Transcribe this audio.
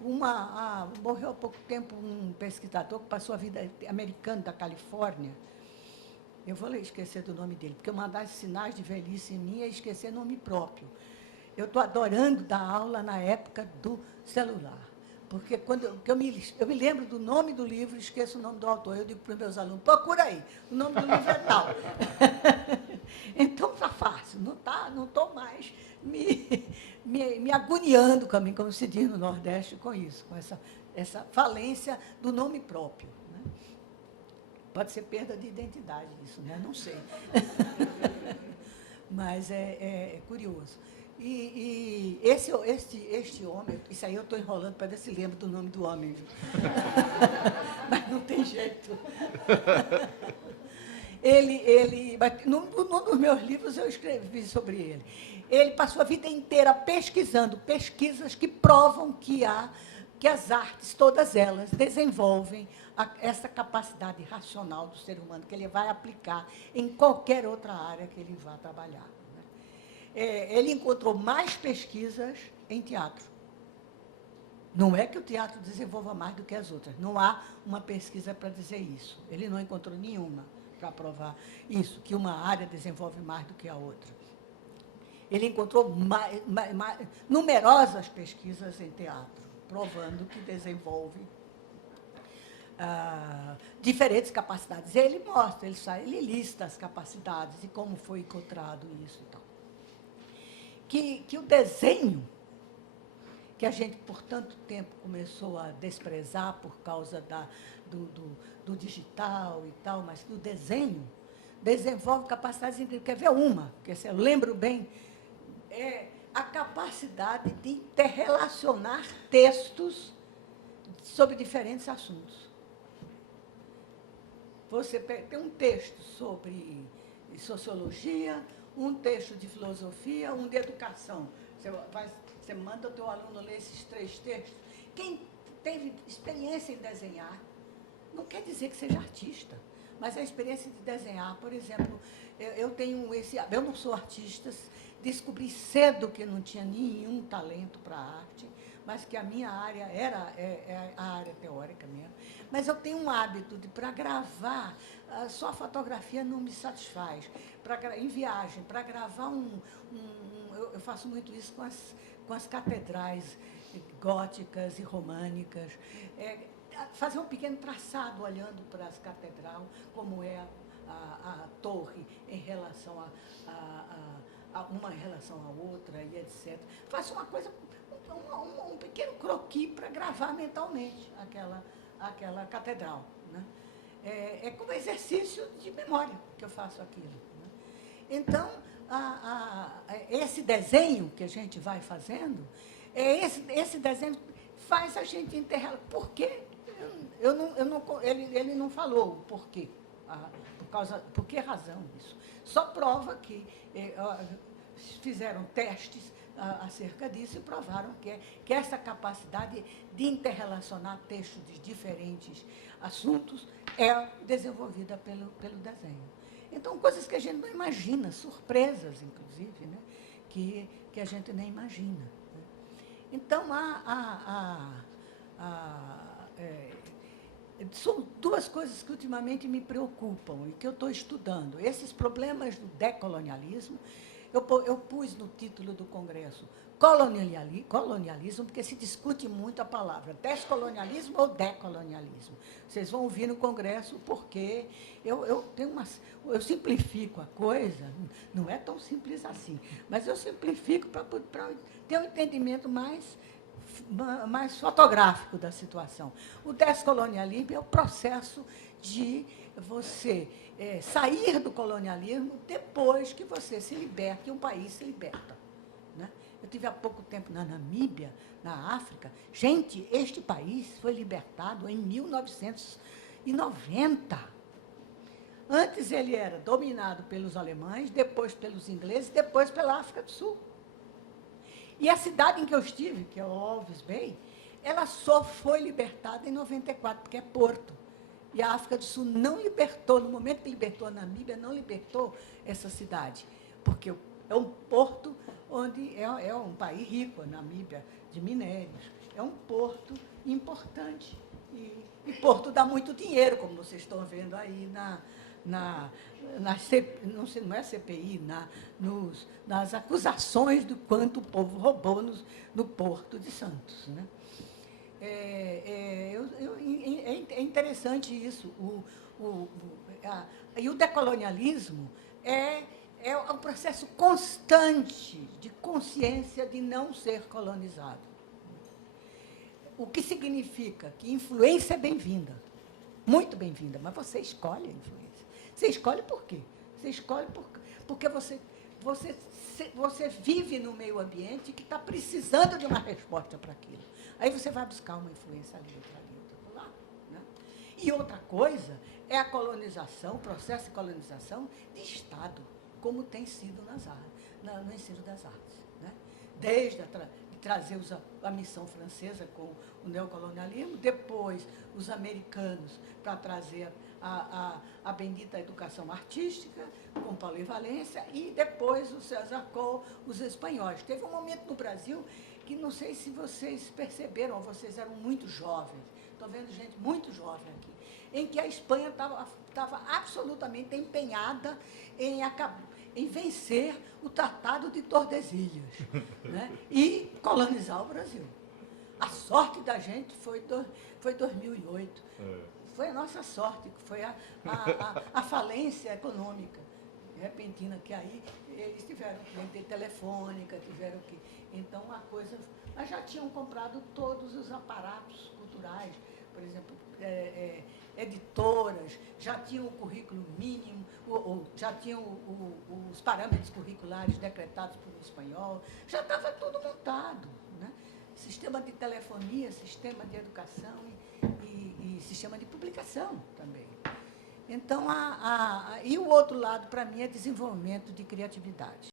Morreu há pouco tempo um pesquisador que passou a vida americano da Califórnia. Eu vou esquecer do nome dele, porque uma das sinais de velhice em mim é esquecer nome próprio. Eu estou adorando dar aula na época do celular, porque eu me lembro do nome do livro e esqueço o nome do autor. Eu digo para os meus alunos, procura aí, o nome do livro é tal. Então, está fácil, não estou mais me agoniando, como se diz no Nordeste, com isso, com essa falência do nome próprio. Né? Pode ser perda de identidade isso, né? Não sei. Mas é curioso. E este homem, isso aí eu estou enrolando para ver se lembro do nome do homem. Mas não tem jeito. Num dos meus livros eu escrevi sobre ele. Ele passou a vida inteira pesquisando pesquisas que provam que as artes, todas elas, desenvolvem essa capacidade racional do ser humano, que ele vai aplicar em qualquer outra área que ele vá trabalhar. Ele encontrou mais pesquisas em teatro. Não é que o teatro desenvolva mais do que as outras. Não há uma pesquisa para dizer isso. Ele não encontrou nenhuma para provar isso, que uma área desenvolve mais do que a outra. Ele encontrou numerosas pesquisas em teatro, provando que desenvolve diferentes capacidades. Ele mostra, ele lista as capacidades e como foi encontrado isso e tal. Que o desenho, que a gente, por tanto tempo, começou a desprezar por causa do digital e tal, mas que o desenho desenvolve capacidades incríveis. Quer ver uma, que eu lembro bem, é a capacidade de interrelacionar textos sobre diferentes assuntos. Você tem um texto sobre sociologia, um texto de filosofia, um de educação. Você manda o teu aluno ler esses 3 textos. Quem teve experiência em desenhar, não quer dizer que seja artista, mas a experiência de desenhar, por exemplo, eu não sou artista, descobri cedo que não tinha nenhum talento para a arte, mas que a minha área era a área teórica mesmo. Mas eu tenho um hábito para gravar, só a fotografia não me satisfaz. Em viagem, para gravar eu faço muito isso com as catedrais góticas e românicas, fazer um pequeno traçado olhando para as catedrais, como é a torre em relação uma em relação à outra, e etc. Faço uma coisa, um pequeno croquis para gravar mentalmente aquela catedral. Né? É como exercício de memória que eu faço aquilo. Né? Então, esse desenho que a gente vai fazendo, esse desenho faz a gente enterrar. Por quê? Ele não falou o porquê. Por que razão isso? Só prova que fizeram testes acerca disso e provaram que essa capacidade de interrelacionar textos de diferentes assuntos é desenvolvida pelo desenho. Então, coisas que a gente não imagina, surpresas, inclusive, né? que a gente nem imagina. Né? Então, são 2 coisas que ultimamente me preocupam e que eu estou estudando. Esses problemas do decolonialismo, eu pus no título do congresso colonialismo, porque se discute muito a palavra descolonialismo ou decolonialismo. Vocês vão ouvir no congresso porque eu simplifico a coisa, não é tão simples assim, mas eu simplifico para ter um entendimento mais fotográfico da situação. O descolonialismo é o processo de você sair do colonialismo depois que você se liberta e um país se liberta. Né? Eu tive há pouco tempo na Namíbia, na África. Gente, este país foi libertado em 1990. Antes ele era dominado pelos alemães, depois pelos ingleses, depois pela África do Sul. E a cidade em que eu estive, que é o Walvis Bay, ela só foi libertada em 94, porque é porto. E a África do Sul não libertou, no momento que libertou a Namíbia, não libertou essa cidade, porque é um porto onde é um país rico, a Namíbia, de minérios. É um porto importante. E Porto dá muito dinheiro, como vocês estão vendo aí não é CPI, nas acusações do quanto o povo roubou no Porto de Santos. Né? É interessante isso. E o decolonialismo é um processo constante de consciência de não ser colonizado. O que significa que influência é bem-vinda, muito bem-vinda, mas você escolhe a influência. Você escolhe por quê? Você escolhe porque você vive no meio ambiente que está precisando de uma resposta para aquilo. Aí você vai buscar uma influência ali, outra lá. Né? E outra coisa é a colonização, o processo de colonização de Estado, como tem sido no ensino das artes. Né? Desde trazer a missão francesa com o neocolonialismo, depois os americanos para trazer a bendita educação artística, com Paulo e Valência, e depois o César Coll, os espanhóis. Teve um momento no Brasil que não sei se vocês perceberam, vocês eram muito jovens, estou vendo gente muito jovem aqui, em que a Espanha estava absolutamente empenhada em vencer o Tratado de Tordesilhas, né? E colonizar o Brasil. A sorte da gente foi 2008. Foi a nossa sorte, foi a falência econômica repentina, que aí eles tiveram que vender telefônica, tiveram que... Então, a coisa... Mas já tinham comprado todos os aparatos culturais, por exemplo, editoras, já tinham o currículo mínimo, já tinham os parâmetros curriculares decretados por um espanhol, já estava tudo montado. Né? Sistema de telefonia, sistema de educação e sistema de publicação também. Então, e o outro lado, para mim, é desenvolvimento de criatividade.